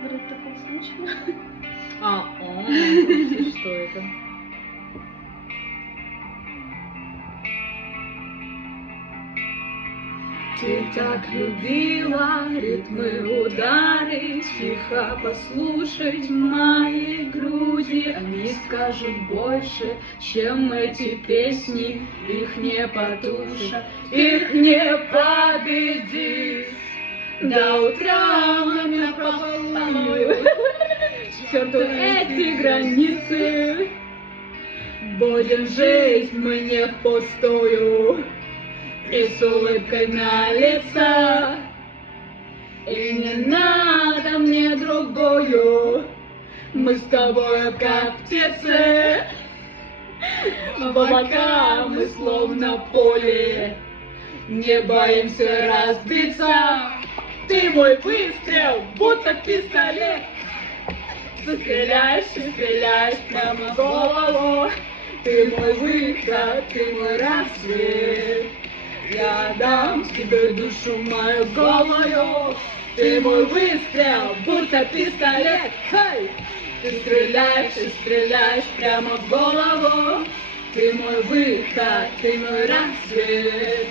Вроде такого случая. Что это? Ты так любила ритмы, удары, тихо послушать мои груди. Они скажут больше, чем эти песни, их не потушат, их не победить. До утра напролом, к черту эти границы, будем жить мы не впустую. И с улыбкой на лице, и не надо мне другую. Мы с тобой как птицы, в облака мы словно пули, не боимся разбиться. Ты мой выстрел, будто пистолет. Ты стреляешь и стреляешь прямо в голову. Ты мой выход, ты мой рассвет. Я дам тебе душу мою голую. Ты мой выстрел, будто пистолет. Хей! Ты стреляешь и стреляешь прямо в голову. Ты мой выход, ты мой рассвет.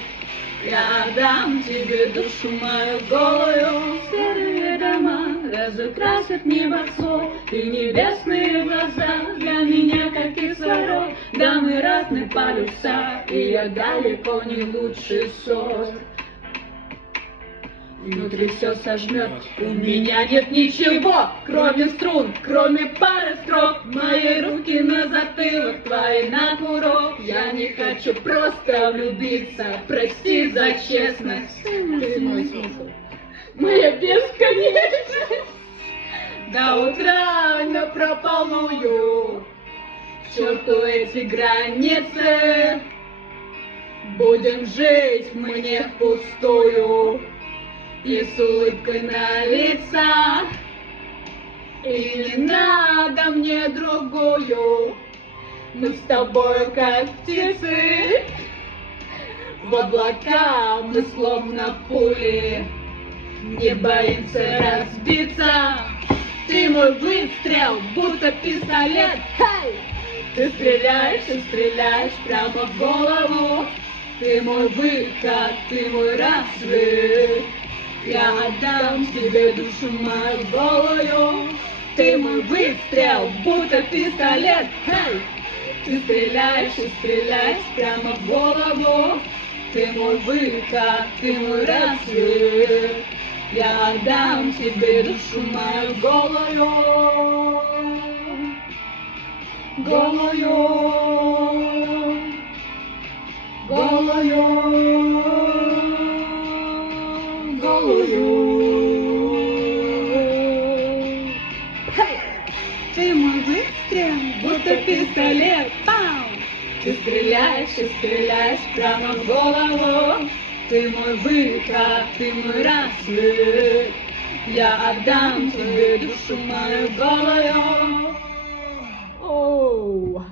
Я дам тебе душу мою голую. Серые дома разукрасят небосвод, и небесные глаза для меня как кислород. Да, мы разные полюса, и я далеко не лучший сорт. Внутри все сожмет, у меня нет ничего, кроме струн, кроме пары строк. Мои руки на затылок, твои на курок. Я не хочу просто влюбиться, прости за честность. Ты мой смысл, моя бесконечность. До утра напропалую, к черту эти границы. Будем жить мы не впустую. И с улыбкой на лица, и не надо мне другую. Мы с тобой как птицы, в облака мы словно пули, не боимся разбиться. Ты мой выстрел, будто пистолет. Хей! Ты стреляешь и стреляешь прямо в голову. Ты мой выход, ты мой рассвет. Я отдам тебе душу мою голую. Ты мой выстрел, будто пистолет. Хей! Ты стреляешь и стреляешь прямо в голову. Ты мой выход, ты мой рассвет. Я отдам тебе душу мою голую. Голую. Голую. Hey! Ты мой выстрел, будто пистолет. Пау! Ты стреляешь и стреляешь прямо в голову. Ты мой выход, ты мой рассвет. Я отдам тебе душу мою голую. Оу!